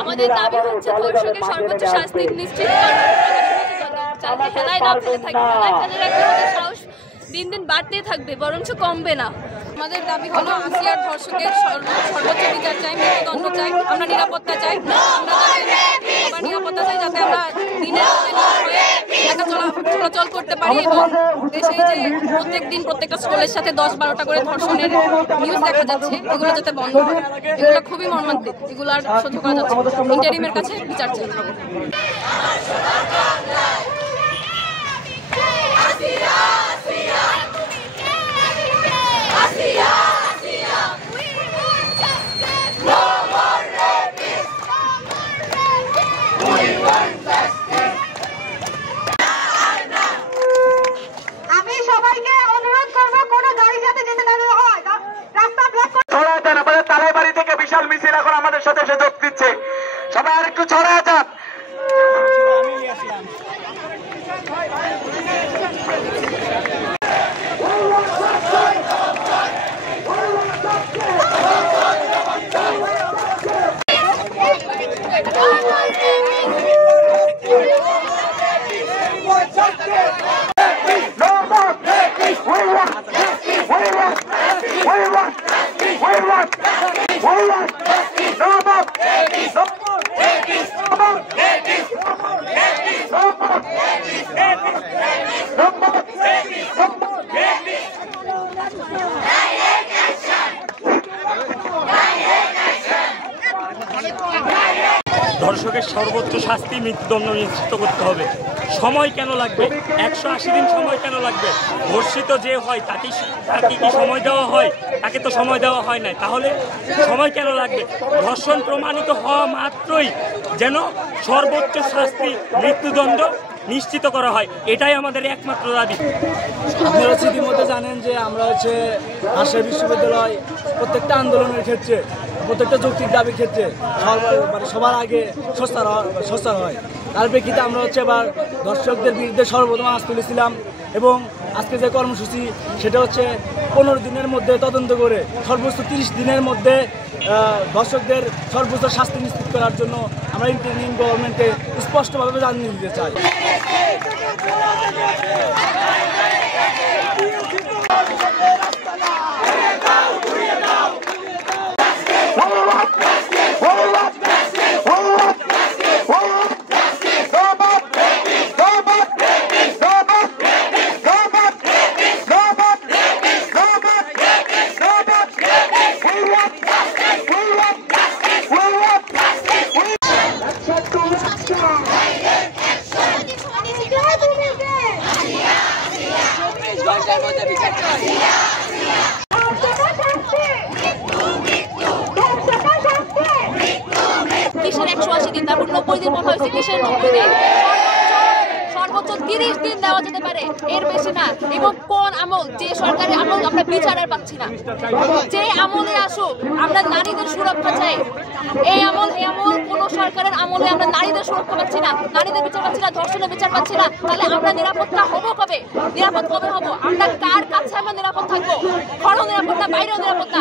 আমাদের দাবি হচ্ছে ধর্ষকের সর্বোচ্চ শাস্তি নিশ্চিত যাতে হেলায় না ফেলে থাকে, হেলায় ফেলে রাখলে আমাদের সাহস দিন দিন বাড়তেই থাকবে, বরঞ্চ কমবে না। আমাদের দাবি হলো আসিয়ার ধর্ষকের সর্বোচ্চ বিচার চাই, মৃত্যুদণ্ড চাই, আমরা নিরাপত্তা চাই, আমরা নিরাপত্তা চাই যাতে আমরা দিনের চলাচল করতে পারি এবং দেশে যে প্রত্যেক দিন প্রত্যেকটা স্কুলের সাথে 10-12টা করে ধর্ষণের নিউজ দেখা যাচ্ছে, এগুলো যাতে বন্ধ হয়। এগুলো খুবই মর্মান্তিক, এগুলো আর সহ্য করা যাচ্ছে না। ইন্টারিমের কাছে বিচার চাই। আমি সবাইকে অনুরোধ করবো কোনো গাড়ি যাতে যেতে না হয়, রাস্তা ব্লক করে ছড়ায় দেন। আমাদের তালাইবাড়ি থেকে বিশাল মিছিল এখন আমাদের সাথে এসে যোগ দিচ্ছে, সবাই আর একটু ছড়ায় যান। ধর্ষকের সর্বোচ্চ শাস্তি মৃত্যুদণ্ড নিশ্চিত করতে হবে। সময় কেন লাগবে? 180 দিন সময় কেন লাগবে? ধর্ষিত যে হয় তাকে কি সময় দেওয়া হয়? তাকে তো সময় দেওয়া হয় না, তাহলে সময় কেন লাগবে? ধর্ষণ প্রমাণিত হওয়া মাত্রই যেন সর্বোচ্চ শাস্তি মৃত্যুদণ্ড নিশ্চিত করা হয়, এটাই আমাদের একমাত্র দাবি। আপনারা ইতিমধ্যে জানেন যে আমরা রাজশাহী বিশ্ববিদ্যালয় প্রত্যেকটা আন্দোলনের ক্ষেত্রে, প্রত্যেকটা যৌক্তিক দাবির ক্ষেত্রে সবার আগে সস্তার হয়। তার প্রেক্ষিতে আমরা এবার দর্শকদের বিরুদ্ধে সর্বপ্রথম আজ তুলেছিলাম এবং আজকে যে কর্মসূচি সেটা 15 দিনের মধ্যে তদন্ত করে সর্বোচ্চ 30 দিনের মধ্যে দর্শকদের সর্বোচ্চ শাস্তি নিশ্চিত করার জন্য আমরা ইন্টারিম গভর্নমেন্টে স্পষ্টভাবে জানিয়ে দিতে চাই। কিসের 180 দিন, তারপর 90 দিন বলা হয়েছে, কিসের 90 দিন? সর্বোচ্চ 30 দিন দেওয়া যেতে পারে, এর বেশি না। এবং কোন আমল, যে সরকারের আমল আমরা বিচারের পাচ্ছি না, যে আমলে আসুক আমরা নারীদের সুরক্ষা চাই। এই আমল কোন সরকারের আমলে আমরা নারীদের সুরক্ষা পাচ্ছি না, নারীদের বিচার পাচ্ছি না, ধর্ষণের বিচার পাচ্ছি না, তাহলে আমরা নিরাপত্তা হবো কবে? নিরাপদ কবে হবো? আমরা কার কাছে আমরা নিরাপদ থাকবো? ঘরও নিরাপত্তা, বাইরেও নিরাপত্তা,